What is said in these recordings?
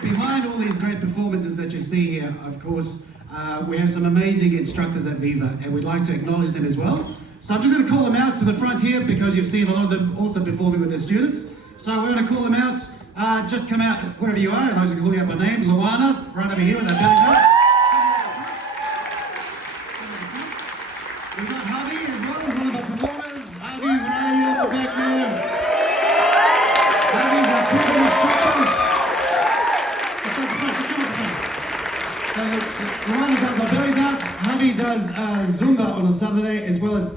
behind all these great performances that you see here, of course, we have some amazing instructors at Viva, and we'd like to acknowledge them as well. So I'm just going to call them out to the front here because you've seen a lot of them also performing with their students. So we're going to call them out. Just come out wherever you are, and I'll just call you out by name. Luana, right over here with that belly dance. We've got Harvey as well, as one of our performers. Harvey, where are you at the back there? Harvey's our Cuban instructor. Just come at the front. So Luana does our belly dance. Harvey does Zumba on a Saturday, as well as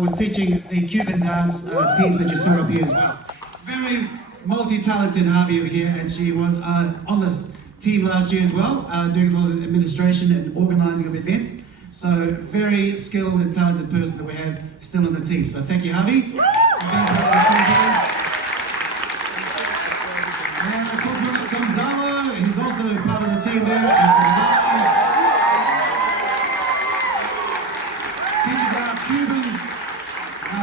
was teaching the Cuban dance teams that you saw up here as well. Very multi-talented Harvey over here, and she was on this team last year as well, doing a lot of administration and organising of events. So very skilled and talented person that we have still in the team. So thank you, Harvey. And of course we've got Gonzalo, who's also part of the team there. Teaches our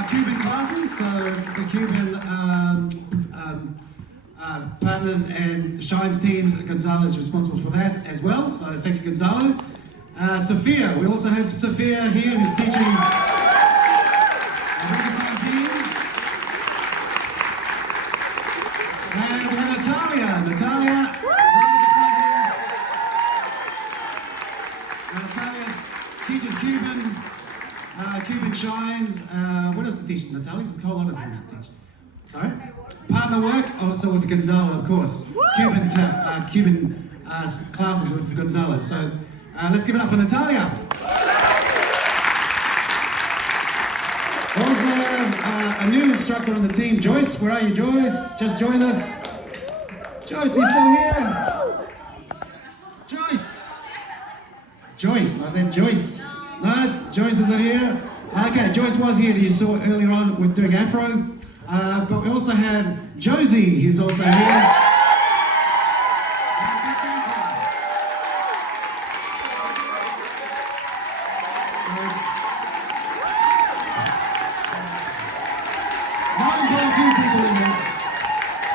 Cuban classes, so the Cuban partners and Shines teams. Gonzalo is responsible for that as well, so thank you, Gonzalo. Sophia, we also have Sophia here who's teaching reggaeton teams. And we have Natalia. Natalia teaches Cuban Shines. What else to teach, Natalia? There's a whole lot of things to teach. Sorry? Partner work, also with Gonzalo, of course. Cuban classes with Gonzalo. So let's give it up for Natalia. Also, a new instructor on the team, Joyce. Where are you, Joyce? Just join us. Joyce, are you still here? Joyce. Joyce, I said Joyce. No, Joyce isn't here. Okay, Joyce was here that you saw earlier on with doing Afro. But we also have Josie, who's also here.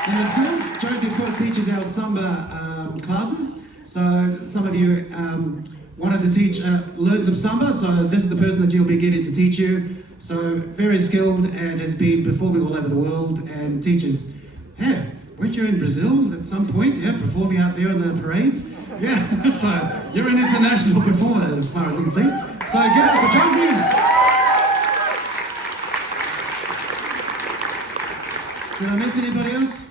In the school, Josie, of course, teaches our Samba classes. So some of you wanted to teach, learn some Samba, so this is the person that you'll be getting to teach you. So very skilled and has been performing all over the world and teaches. Yeah, weren't you in Brazil at some point? Yeah, performing out there in the parades? Yeah, so you're an international performer as far as I can see. So give it up for Josie. Did I miss anybody else?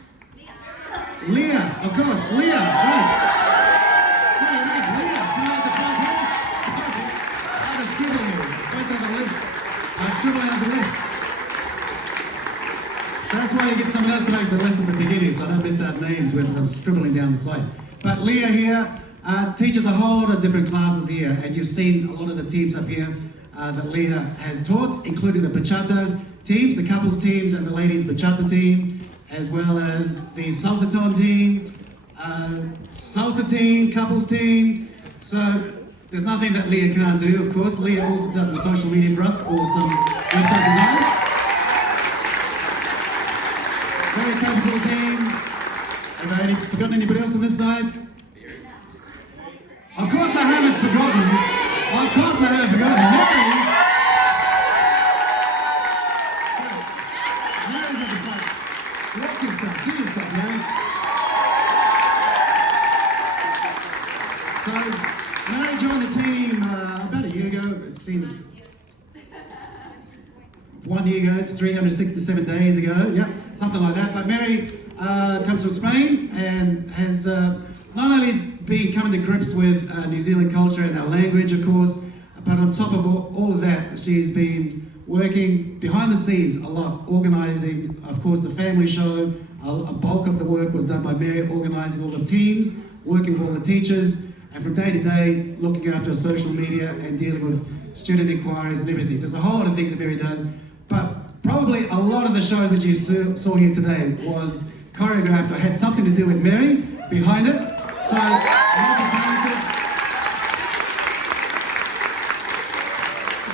Leah, of course, Leah, right. Sorry, right, Leah, come out the front here. Sorry, I had a scribble here. I'm supposed to have a list. I scribble out the list. That's why you get someone else to make the list at the beginning, so I don't miss out names when I'm scribbling down the side. But Leah here teaches a whole lot of different classes here, and you've seen a lot of the teams up here that Leah has taught, including the bachata teams, the couples teams, and the ladies bachata team, as well as the salsa team, couples team. So there's nothing that Leah can't do, of course. Leah also does some social media for us, or some website designs. Very capable team. Have I forgotten anybody else on this side? Of course I haven't forgotten. Of course I haven't forgotten. Mary's at the front. Let this stuff, do your stuff, Mary. So, Mary joined the team about a year ago, it seems. 1 year ago, 367 days ago, yeah, something like that. But Mary comes from Spain and has not only been coming to grips with New Zealand culture and our language, of course, but on top of all of that, she's been working behind the scenes a lot, organising, of course, the family show. A bulk of the work was done by Mary, organising all the teams, working with all the teachers, and from day to day, looking after social media and dealing with student inquiries and everything. There's a whole lot of things that Mary does, but probably a lot of the show that you saw here today was choreographed or had something to do with Mary behind it. So, multi-talented.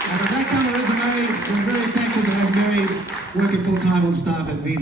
And with that kind of resume, we're very thankful to have Mary working full-time on staff at Viva.